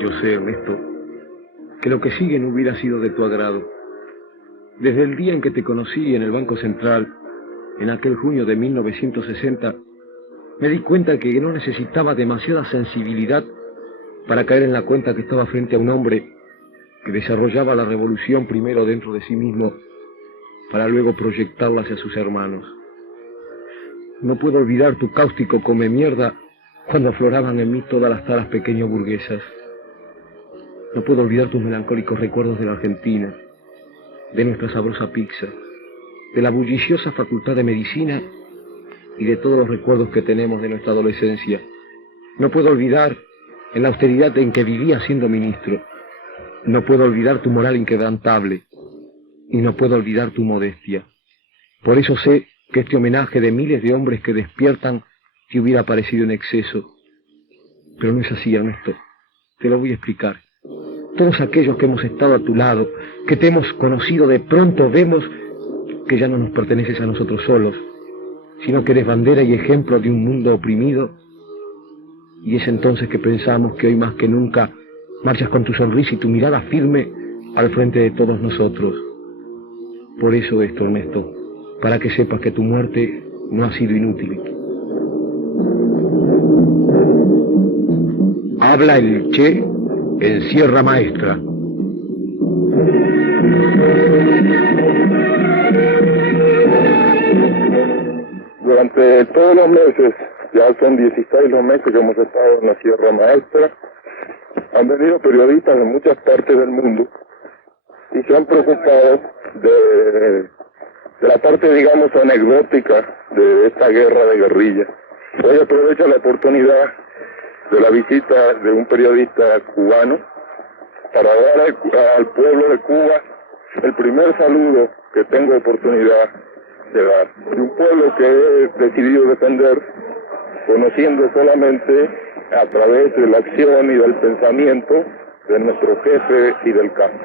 Yo sé, Ernesto, que lo que sigue no hubiera sido de tu agrado. Desde el día en que te conocí en el Banco Central, en aquel junio de 1960, me di cuenta que no necesitaba demasiada sensibilidad para caer en la cuenta que estaba frente a un hombre que desarrollaba la revolución primero dentro de sí mismo, para luego proyectarla hacia sus hermanos. No puedo olvidar tu cáustico come mierda cuando afloraban en mí todas las taras pequeño burguesas. No puedo olvidar tus melancólicos recuerdos de la Argentina, de nuestra sabrosa pizza, de la bulliciosa facultad de medicina y de todos los recuerdos que tenemos de nuestra adolescencia. No puedo olvidar en la austeridad en que vivía siendo ministro. No puedo olvidar tu moral inquebrantable y no puedo olvidar tu modestia. Por eso sé que este homenaje de miles de hombres que despiertan te hubiera parecido en exceso. Pero no es así, Ernesto. Te lo voy a explicar. Todos aquellos que hemos estado a tu lado, que te hemos conocido, de pronto vemos que ya no nos perteneces a nosotros solos, sino que eres bandera y ejemplo de un mundo oprimido. Y es entonces que pensamos que hoy más que nunca marchas con tu sonrisa y tu mirada firme al frente de todos nosotros. Por eso esto, Ernesto, para que sepas que tu muerte no ha sido inútil. Habla el Che en Sierra Maestra. Durante todos los meses, ya son 16 los meses que hemos estado en la Sierra Maestra, han venido periodistas de muchas partes del mundo y se han preocupado de la parte, digamos, anecdótica de esta guerra de guerrillas. Hoy aprovecho la oportunidad de la visita de un periodista cubano para dar al pueblo de Cuba el primer saludo que tengo oportunidad de dar. De un pueblo que he decidido defender, conociendo solamente a través de la acción y del pensamiento de nuestro jefe y del campo.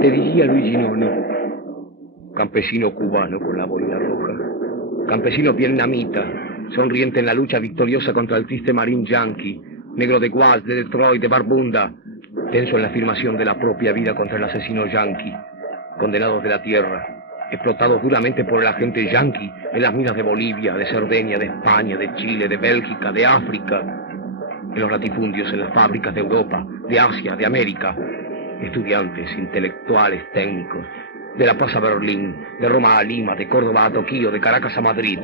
Te diría Luigi Nono, campesino cubano con la boina roja, campesino vietnamita, sonriente en la lucha victoriosa contra el triste marín yanqui, negro de Guas, de Detroit, de Barbunda, tenso en la afirmación de la propia vida contra el asesino yanqui, condenados de la tierra, explotados duramente por el agente yanqui en las minas de Bolivia, de Cerdeña, de España, de Chile, de Bélgica, de África, en los latifundios, en las fábricas de Europa, de Asia, de América, estudiantes, intelectuales, técnicos, de La Paz a Berlín, de Roma a Lima, de Córdoba a Tokio, de Caracas a Madrid,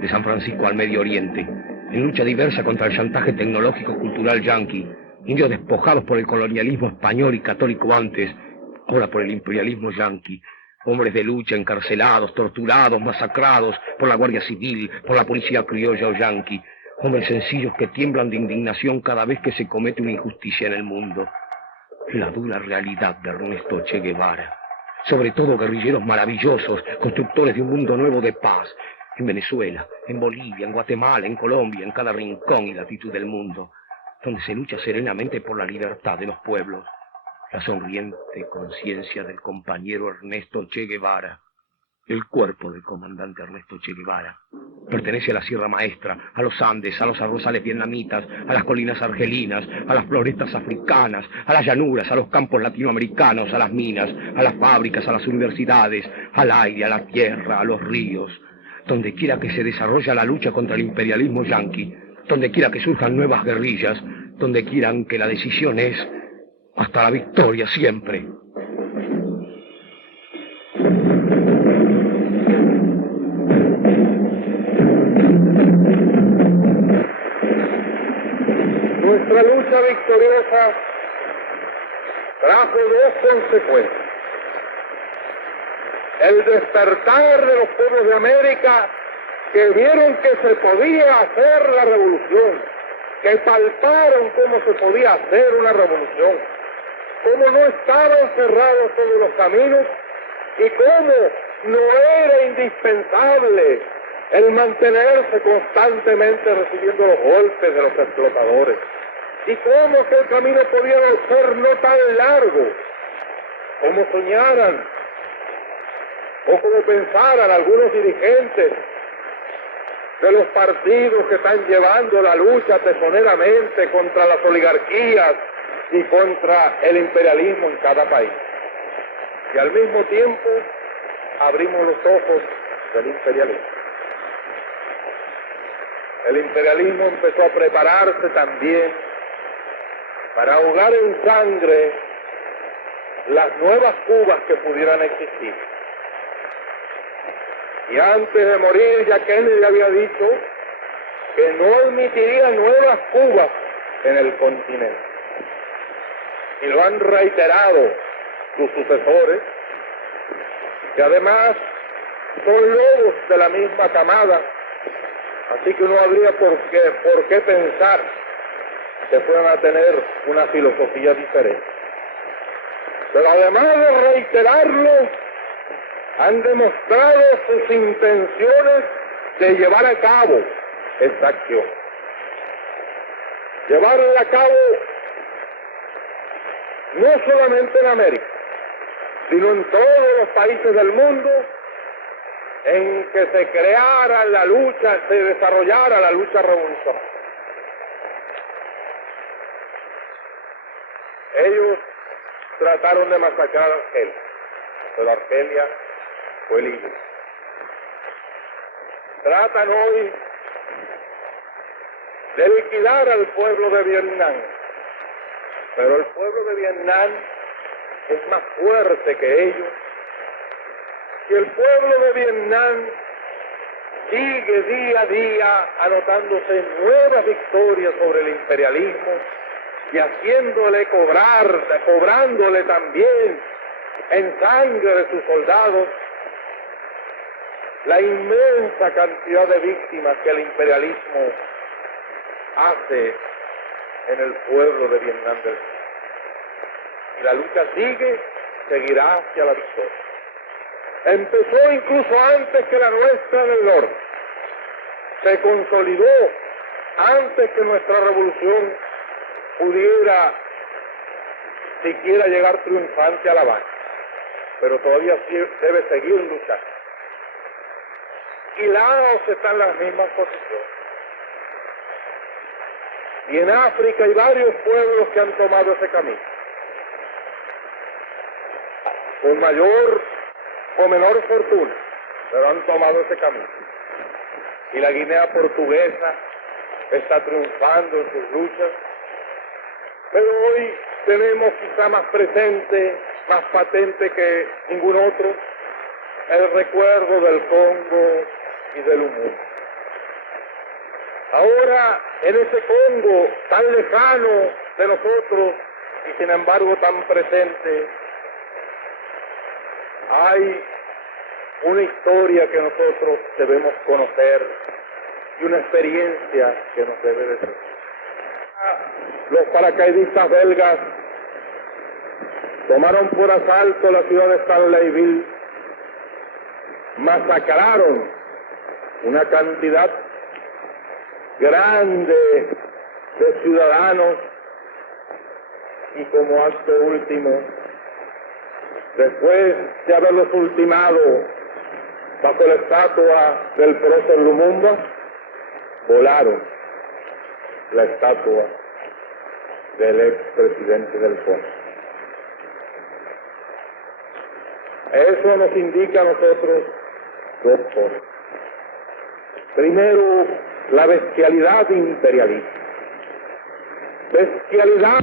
de San Francisco al Medio Oriente, en lucha diversa contra el chantaje tecnológico cultural yanqui, indios despojados por el colonialismo español y católico antes, ahora por el imperialismo yanqui, hombres de lucha encarcelados, torturados, masacrados por la Guardia Civil, por la policía criolla o yanqui, hombres sencillos que tiemblan de indignación cada vez que se comete una injusticia en el mundo. La dura realidad de Ernesto Che Guevara. Sobre todo guerrilleros maravillosos, constructores de un mundo nuevo de paz. En Venezuela, en Bolivia, en Guatemala, en Colombia, en cada rincón y latitud del mundo, donde se lucha serenamente por la libertad de los pueblos. La sonriente conciencia del compañero Ernesto Che Guevara. El cuerpo del comandante Ernesto Che Guevara. Pertenece a la Sierra Maestra, a los Andes, a los arrozales vietnamitas, a las colinas argelinas, a las florestas africanas, a las llanuras, a los campos latinoamericanos, a las minas, a las fábricas, a las universidades, al aire, a la tierra, a los ríos. Donde quiera que se desarrolla la lucha contra el imperialismo yanqui, donde quiera que surjan nuevas guerrillas, donde quieran que la decisión es hasta la victoria siempre. Nuestra lucha victoriosa trajo dos consecuencias. El despertar de los pueblos de América que vieron que se podía hacer la revolución, que palparon cómo se podía hacer una revolución, cómo no estaban cerrados todos los caminos y cómo no era indispensable el mantenerse constantemente recibiendo los golpes de los explotadores, y cómo que el camino podía ser no tan largo como soñaran o como pensaran algunos dirigentes de los partidos que están llevando la lucha tesoneramente contra las oligarquías y contra el imperialismo en cada país. Y al mismo tiempo abrimos los ojos del imperialismo. El imperialismo empezó a prepararse también para ahogar en sangre las nuevas Cubas que pudieran existir. Y antes de morir, ya Kennedy había dicho que no admitiría nuevas Cubas en el continente. Y lo han reiterado sus sucesores, que además son lobos de la misma camada, así que no habría por qué pensar que puedan a tener una filosofía diferente. Pero además de reiterarlo, han demostrado sus intenciones de llevar a cabo esta acción. Llevarla a cabo no solamente en América, sino en todos los países del mundo en que se creara la lucha, se desarrollara la lucha revolucionaria. Ellos trataron de masacrar a Argelia, pero Argelia fue libre. Tratan hoy de liquidar al pueblo de Vietnam, pero el pueblo de Vietnam es más fuerte que ellos, y el pueblo de Vietnam sigue día a día anotándose nuevas victorias sobre el imperialismo y haciéndole cobrándole también en sangre de sus soldados la inmensa cantidad de víctimas que el imperialismo hace en el pueblo de Vietnam del Sur. Y la lucha seguirá hacia la victoria. Empezó incluso antes que la nuestra del norte. Se consolidó antes que nuestra revolución pudiera siquiera llegar triunfante a La Habana. Pero todavía debe seguir luchando. Y Laos está en las mismas posiciones. Y en África hay varios pueblos que han tomado ese camino. Con mayor o menor fortuna, pero han tomado ese camino. Y la Guinea portuguesa está triunfando en sus luchas. Pero hoy tenemos quizá más presente, más patente que ningún otro, el recuerdo del Congo y del Umú. Ahora, en ese Congo tan lejano de nosotros y sin embargo tan presente, hay una historia que nosotros debemos conocer y una experiencia que nos debe de ser. Los paracaidistas belgas tomaron por asalto la ciudad de Stanleyville, masacraron una cantidad grande de ciudadanos y como acto último, después de haberlos ultimado, bajo la estatua del prócer Lumumba, volaron la estatua del expresidente del Congo. Eso nos indica a nosotros dos cosas. Primero, la bestialidad imperialista. Bestialidad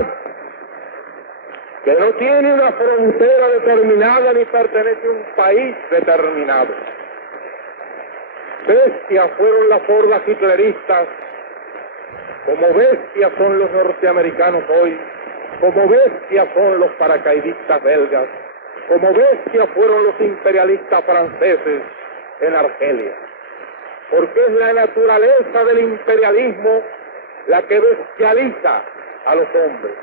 que no tiene una frontera determinada ni pertenece a un país determinado. Bestias fueron las hordas hitleristas, como bestias son los norteamericanos hoy, como bestias son los paracaidistas belgas, como bestias fueron los imperialistas franceses en Argelia. Porque es la naturaleza del imperialismo la que bestializa a los hombres,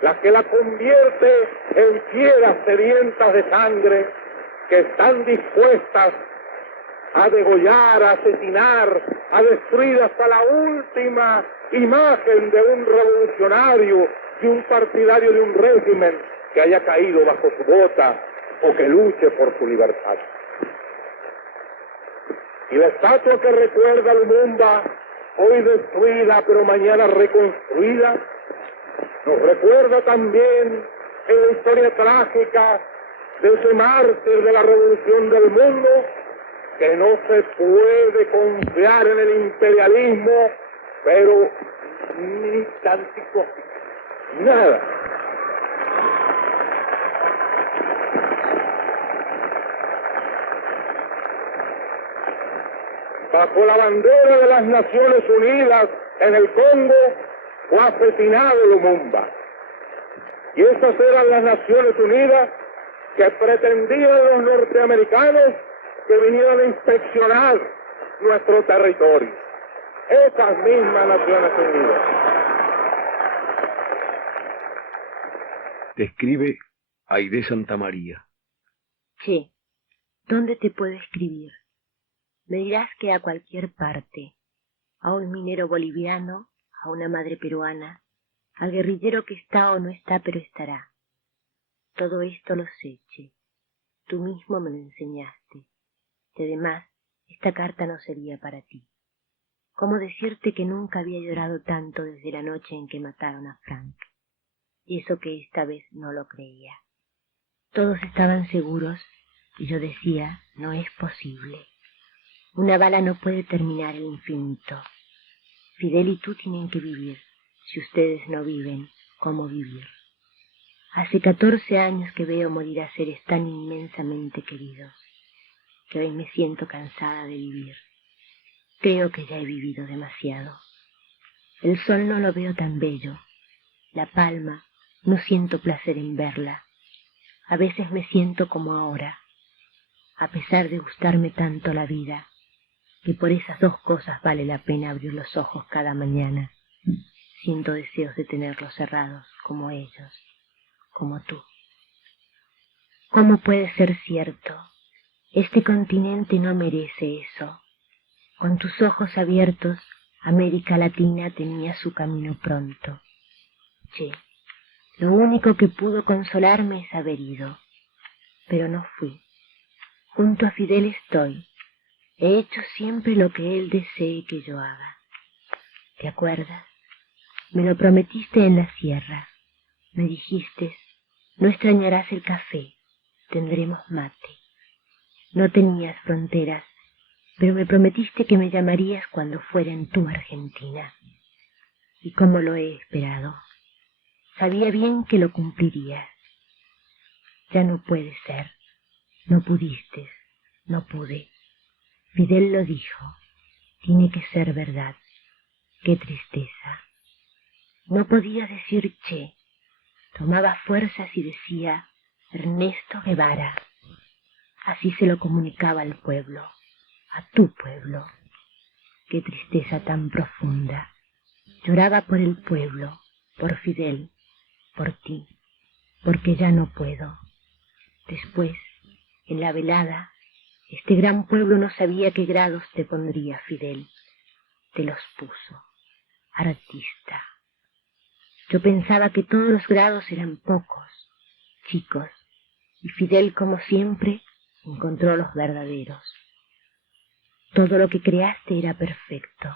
la que la convierte en fieras sedientas de sangre que están dispuestas a degollar, a asesinar, a destruir hasta la última imagen de un revolucionario, de un partidario de un régimen que haya caído bajo su bota o que luche por su libertad. Y la estatua que recuerda a Lumumba, hoy destruida pero mañana reconstruida, nos recuerda también en la historia trágica de ese mártir de la revolución del mundo, que no se puede confiar en el imperialismo, pero ni tantito, nada. Bajo la bandera de las Naciones Unidas en el Congo fue asesinado Lumumba. Y esas eran las Naciones Unidas que pretendían los norteamericanos que vinieran a inspeccionar nuestro territorio. Esas mismas Naciones Unidas. Te escribe Aide Santamaría. Che, ¿dónde te puedo escribir? Me dirás que a cualquier parte, a un minero boliviano, a una madre peruana, al guerrillero que está o no está pero estará. Todo esto lo sé, Che. Tú mismo me lo enseñaste. Y además, esta carta no sería para ti. ¿Cómo decirte que nunca había llorado tanto desde la noche en que mataron a Frank? Y eso que esta vez no lo creía. Todos estaban seguros y yo decía, no es posible. Una bala no puede terminar el infinito. Fidel y tú tienen que vivir. Si ustedes no viven, ¿cómo vivir? Hace 14 años que veo morir a seres tan inmensamente queridos, que hoy me siento cansada de vivir. Creo que ya he vivido demasiado. El sol no lo veo tan bello. La palma, no siento placer en verla. A veces me siento como ahora, a pesar de gustarme tanto la vida, que por esas dos cosas vale la pena abrir los ojos cada mañana. Siento deseos de tenerlos cerrados, como ellos, como tú. ¿Cómo puede ser cierto? Este continente no merece eso. Con tus ojos abiertos, América Latina tenía su camino pronto. Che, lo único que pudo consolarme es haber ido, pero no fui. Junto a Fidel estoy. He hecho siempre lo que él desee que yo haga. ¿Te acuerdas? Me lo prometiste en la sierra. Me dijiste, no extrañarás el café, tendremos mate. No tenías fronteras, pero me prometiste que me llamarías cuando fuera en tu Argentina. Y cómo lo he esperado. Sabía bien que lo cumplirías. Ya no puede ser. No pudiste. No pude. Fidel lo dijo. Tiene que ser verdad. Qué tristeza. No podía decir Che. Tomaba fuerzas y decía Ernesto Guevara. Así se lo comunicaba al pueblo, a tu pueblo. Qué tristeza tan profunda. Lloraba por el pueblo, por Fidel, por ti, porque ya no puedo. Después, en la velada, este gran pueblo no sabía qué grados te pondría Fidel. Te los puso. Artista. Yo pensaba que todos los grados eran pocos, chicos, y Fidel, como siempre, encontró los verdaderos. Todo lo que creaste era perfecto,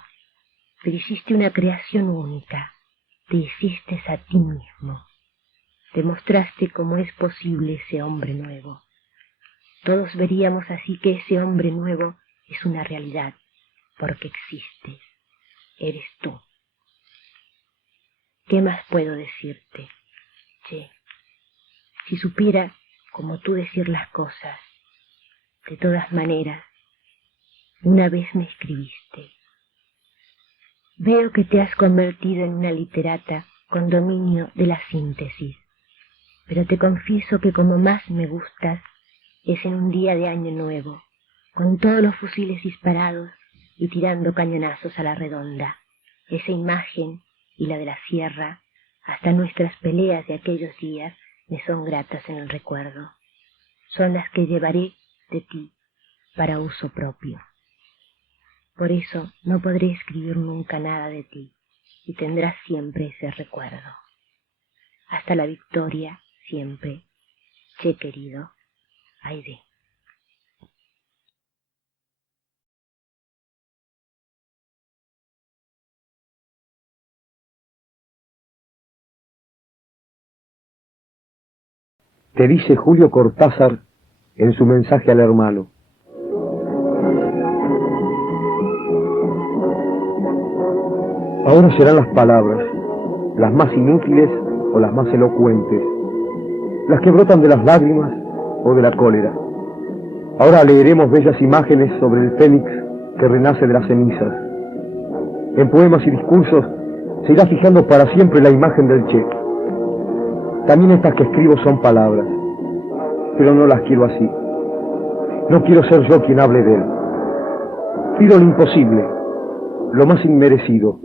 pero hiciste una creación única, te hiciste a ti mismo, demostraste cómo es posible ese hombre nuevo. Todos veríamos así que ese hombre nuevo es una realidad, porque existes, eres tú. ¿Qué más puedo decirte? Che, si supiera como tú decir las cosas. De todas maneras, una vez me escribiste. Veo que te has convertido en una literata con dominio de la síntesis, pero te confieso que como más me gustas es en un día de año nuevo, con todos los fusiles disparados y tirando cañonazos a la redonda. Esa imagen y la de la sierra, hasta nuestras peleas de aquellos días, me son gratas en el recuerdo. Son las que llevaré de ti para uso propio. Por eso no podré escribir nunca nada de ti, y tendrás siempre ese recuerdo. Hasta la victoria, siempre, Che querido, Aide. Te dice Julio Cortázar en su mensaje al hermano. Ahora serán las palabras, las más inútiles o las más elocuentes, las que brotan de las lágrimas o de la cólera. Ahora leeremos bellas imágenes sobre el fénix que renace de las cenizas. En poemas y discursos se irá fijando para siempre la imagen del Che. También estas que escribo son palabras, pero no las quiero así. No quiero ser yo quien hable de él. Pido lo imposible, lo más inmerecido,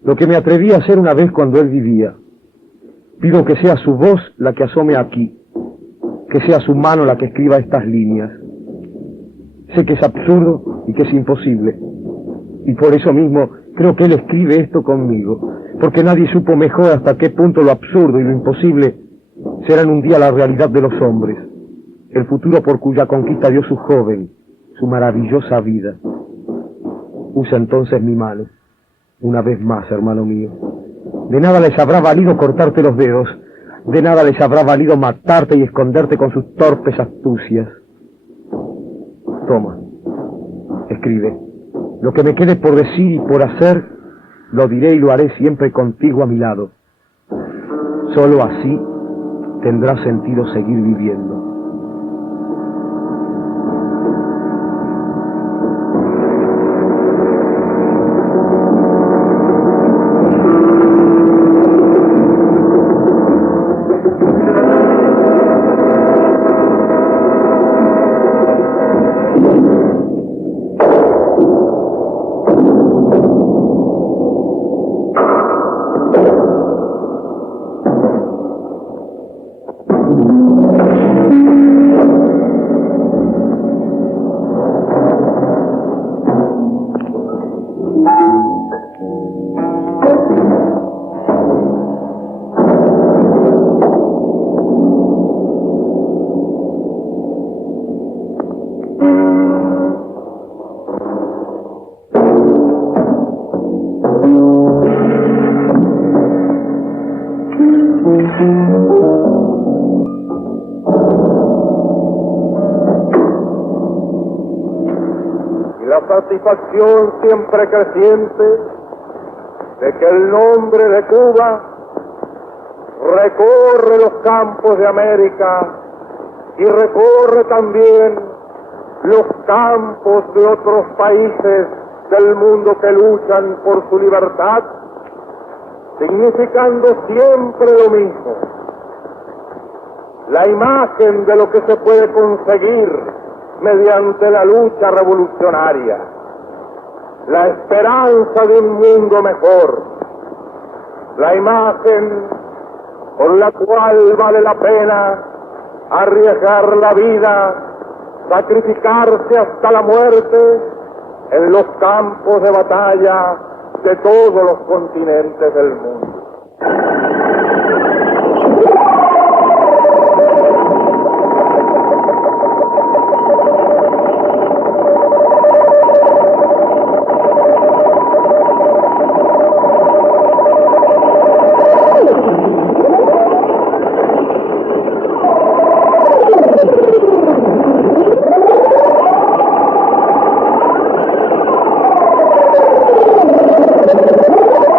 lo que me atreví a hacer una vez cuando él vivía. Pido que sea su voz la que asome aquí, que sea su mano la que escriba estas líneas. Sé que es absurdo y que es imposible, y por eso mismo creo que él escribe esto conmigo, porque nadie supo mejor hasta qué punto lo absurdo y lo imposible serán un día la realidad de los hombres, el futuro por cuya conquista dio su joven, su maravillosa vida. Usa entonces mi mano, una vez más, hermano mío. De nada les habrá valido cortarte los dedos, de nada les habrá valido matarte y esconderte con sus torpes astucias. Toma, escribe. Lo que me quede por decir y por hacer, lo diré y lo haré siempre contigo a mi lado. Solo así tendrá sentido seguir viviendo. Satisfacción siempre creciente de que el nombre de Cuba recorre los campos de América y recorre también los campos de otros países del mundo que luchan por su libertad, significando siempre lo mismo: la imagen de lo que se puede conseguir mediante la lucha revolucionaria, la esperanza de un mundo mejor, la imagen por la cual vale la pena arriesgar la vida, sacrificarse hasta la muerte en los campos de batalla de todos los continentes del mundo.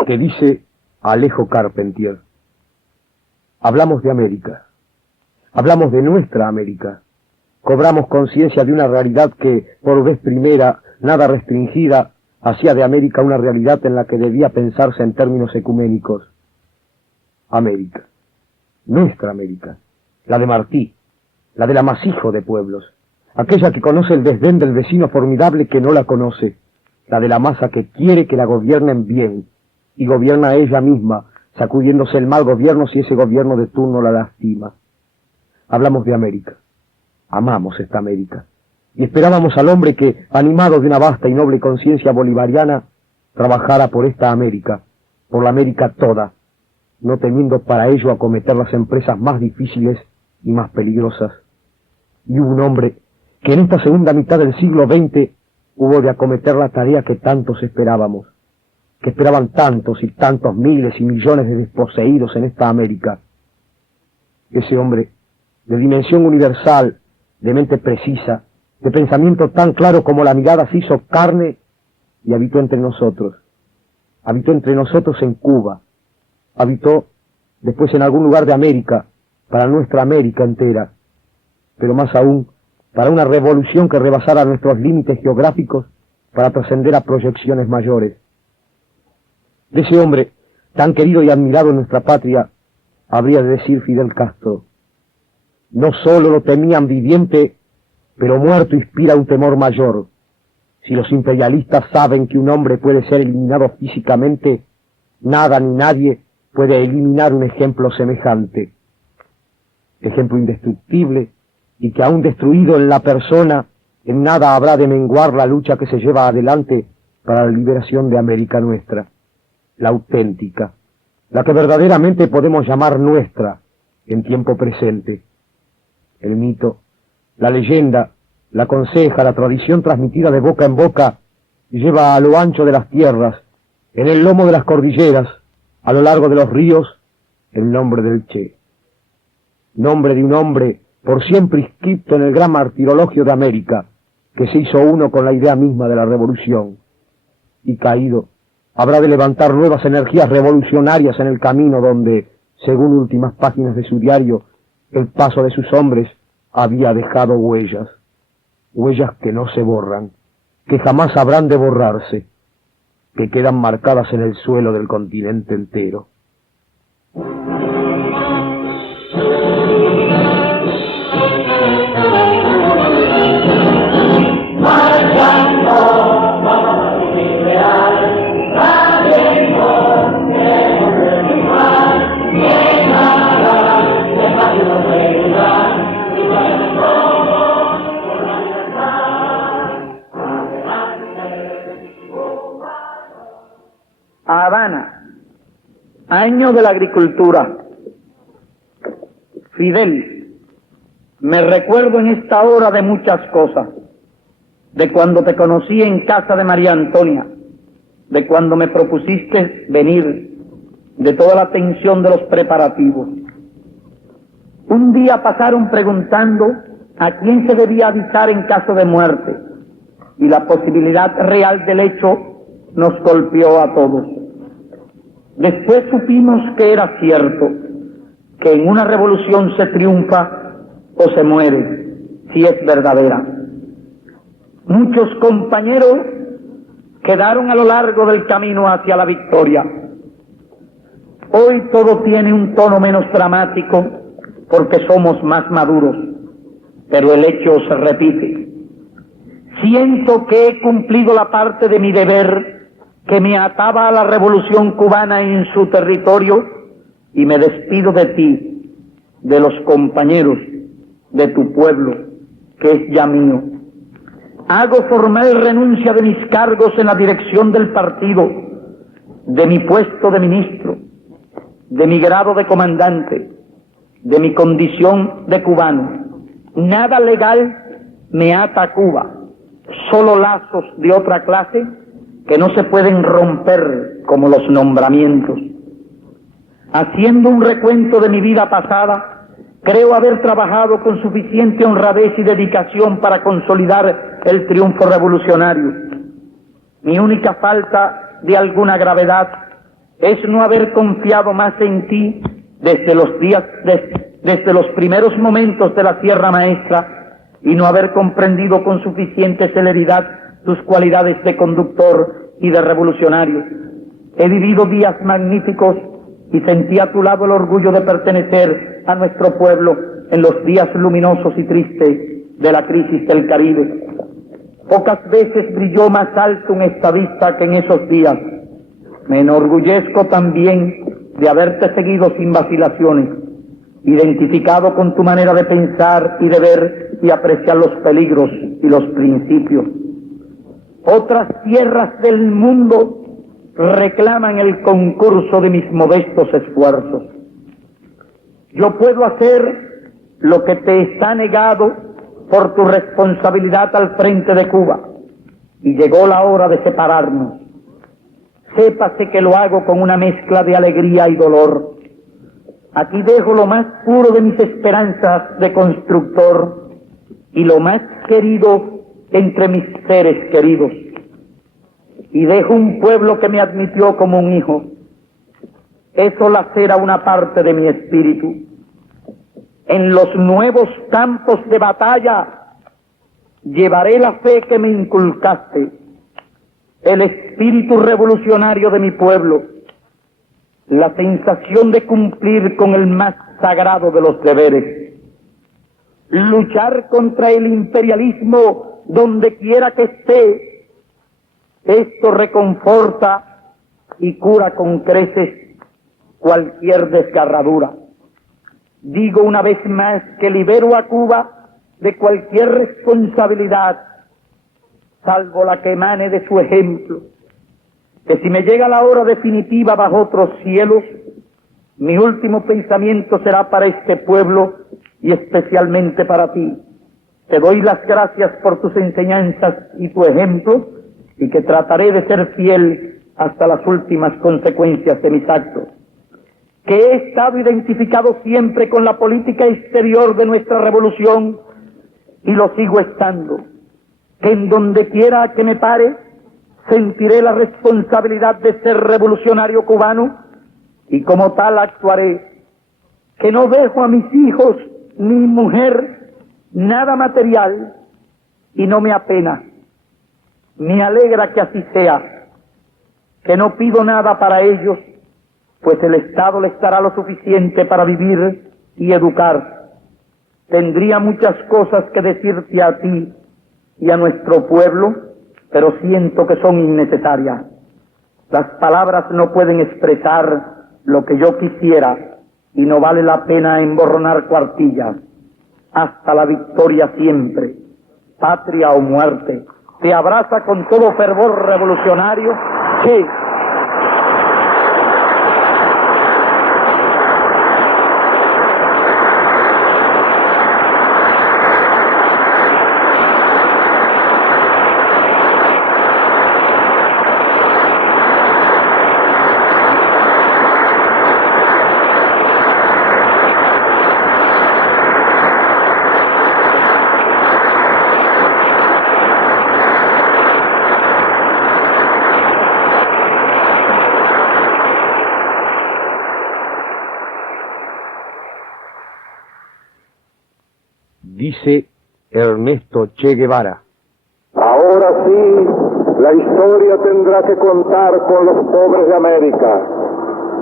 que dice Alejo Carpentier. Hablamos de América, hablamos de nuestra América, cobramos conciencia de una realidad que, por vez primera, nada restringida, hacía de América una realidad en la que debía pensarse en términos ecuménicos. América, nuestra América, la de Martí, la del amasijo de pueblos, aquella que conoce el desdén del vecino formidable que no la conoce, la de la masa que quiere que la gobiernen bien, y gobierna ella misma, sacudiéndose el mal gobierno si ese gobierno de turno la lastima. Hablamos de América, amamos esta América, y esperábamos al hombre que, animado de una vasta y noble conciencia bolivariana, trabajara por esta América, por la América toda, no temiendo para ello acometer las empresas más difíciles y más peligrosas. Y hubo un hombre que en esta segunda mitad del siglo XX hubo de acometer la tarea que tantos esperábamos, que esperaban tantos y tantos miles y millones de desposeídos en esta América. Ese hombre, de dimensión universal, de mente precisa, de pensamiento tan claro como la mirada se hizo carne y habitó entre nosotros. Habitó entre nosotros en Cuba, habitó después en algún lugar de América, para nuestra América entera, pero más aún, para una revolución que rebasara nuestros límites geográficos para trascender a proyecciones mayores. De ese hombre, tan querido y admirado en nuestra patria, habría de decir Fidel Castro: no solo lo temían viviente, pero muerto inspira un temor mayor. Si los imperialistas saben que un hombre puede ser eliminado físicamente, nada ni nadie puede eliminar un ejemplo semejante. Ejemplo indestructible, y que aún destruido en la persona, en nada habrá de menguar la lucha que se lleva adelante para la liberación de América nuestra, la auténtica, la que verdaderamente podemos llamar nuestra en tiempo presente. El mito, la leyenda, la conseja, la tradición transmitida de boca en boca, lleva a lo ancho de las tierras, en el lomo de las cordilleras, a lo largo de los ríos, el nombre del Che. Nombre de un hombre por siempre inscripto en el gran martirologio de América, que se hizo uno con la idea misma de la revolución. Y caído, habrá de levantar nuevas energías revolucionarias en el camino donde, según últimas páginas de su diario, el paso de sus hombres había dejado huellas. Huellas que no se borran, que jamás habrán de borrarse, que quedan marcadas en el suelo del continente entero. Habana, año de la agricultura. Fidel, me recuerdo en esta hora de muchas cosas, de cuando te conocí en casa de María Antonia, de cuando me propusiste venir, de toda la tensión de los preparativos. Un día pasaron preguntando a quién se debía avisar en caso de muerte, y la posibilidad real del hecho nos golpeó a todos. Después supimos que era cierto, que en una revolución se triunfa o se muere, si es verdadera. Muchos compañeros quedaron a lo largo del camino hacia la victoria. Hoy todo tiene un tono menos dramático porque somos más maduros, pero el hecho se repite. Siento que he cumplido la parte de mi deber que me ataba a la revolución cubana en su territorio y me despido de ti, de los compañeros, de tu pueblo, que es ya mío. Hago formal renuncia de mis cargos en la dirección del partido, de mi puesto de ministro, de mi grado de comandante, de mi condición de cubano. Nada legal me ata a Cuba, solo lazos de otra clase que no se pueden romper como los nombramientos. Haciendo un recuento de mi vida pasada, creo haber trabajado con suficiente honradez y dedicación para consolidar el triunfo revolucionario. Mi única falta de alguna gravedad es no haber confiado más en ti desde los primeros momentos de la Sierra Maestra y no haber comprendido con suficiente celeridad tus cualidades de conductor y de revolucionario. He vivido días magníficos y sentí a tu lado el orgullo de pertenecer a nuestro pueblo en los días luminosos y tristes de la crisis del Caribe. Pocas veces brilló más alto un estadista que en esos días. Me enorgullezco también de haberte seguido sin vacilaciones, identificado con tu manera de pensar y de ver y apreciar los peligros y los principios. Otras tierras del mundo reclaman el concurso de mis modestos esfuerzos. Yo puedo hacer lo que te está negado por tu responsabilidad al frente de Cuba, y llegó la hora de separarnos. Sépase que lo hago con una mezcla de alegría y dolor. Aquí dejo lo más puro de mis esperanzas de constructor y lo más querido entre mis seres queridos. Y dejo un pueblo que me admitió como un hijo. Eso lacera una parte de mi espíritu. En los nuevos campos de batalla llevaré la fe que me inculcaste, el espíritu revolucionario de mi pueblo, la sensación de cumplir con el más sagrado de los deberes, luchar contra el imperialismo donde quiera que esté. Esto reconforta y cura con creces cualquier desgarradura. Digo una vez más que libero a Cuba de cualquier responsabilidad, salvo la que emane de su ejemplo, que si me llega la hora definitiva bajo otros cielos, mi último pensamiento será para este pueblo y especialmente para ti. Te doy las gracias por tus enseñanzas y tu ejemplo, y que trataré de ser fiel hasta las últimas consecuencias de mis actos. Que he estado identificado siempre con la política exterior de nuestra revolución, y lo sigo estando. Que en donde quiera que me pare, sentiré la responsabilidad de ser revolucionario cubano, y como tal actuaré. Que no dejo a mis hijos ni mujer nada material, y no me apena. Me alegra que así sea, que no pido nada para ellos, pues el Estado les dará lo suficiente para vivir y educar. Tendría muchas cosas que decirte a ti y a nuestro pueblo, pero siento que son innecesarias. Las palabras no pueden expresar lo que yo quisiera y no vale la pena emborronar cuartillas. Hasta la victoria siempre, patria o muerte. Te abraza con todo fervor revolucionario, Che. Dice Ernesto Che Guevara. Ahora sí, la historia tendrá que contar con los pobres de América,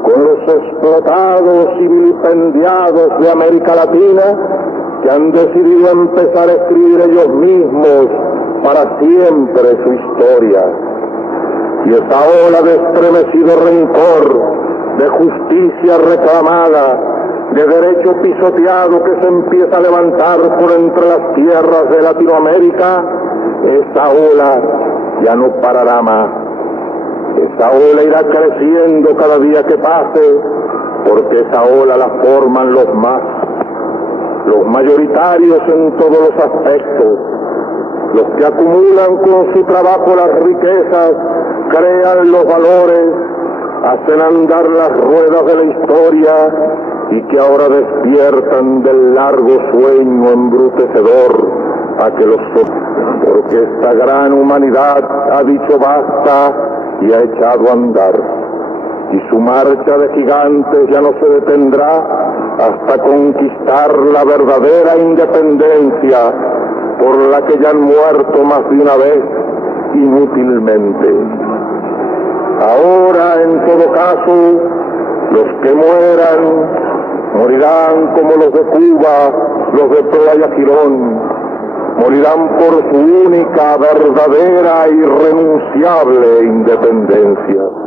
con los explotados y vilipendiados de América Latina, que han decidido empezar a escribir ellos mismos para siempre su historia. Y esa ola de estremecido rencor, de justicia reclamada, de derecho pisoteado que se empieza a levantar por entre las tierras de Latinoamérica, esa ola ya no parará más. Esa ola irá creciendo cada día que pase, porque esa ola la forman los mayoritarios en todos los aspectos, los que acumulan con su trabajo las riquezas, crean los valores, hacen andar las ruedas de la historia, y que ahora despiertan del largo sueño embrutecedor a que los porque esta gran humanidad ha dicho basta y ha echado a andar. y su marcha de gigantes ya no se detendrá hasta conquistar la verdadera independencia por la que ya han muerto más de una vez inútilmente. Ahora, en todo caso, los que mueran morirán como los de Cuba, los de Playa Girón, morirán por su única, verdadera, irrenunciable independencia.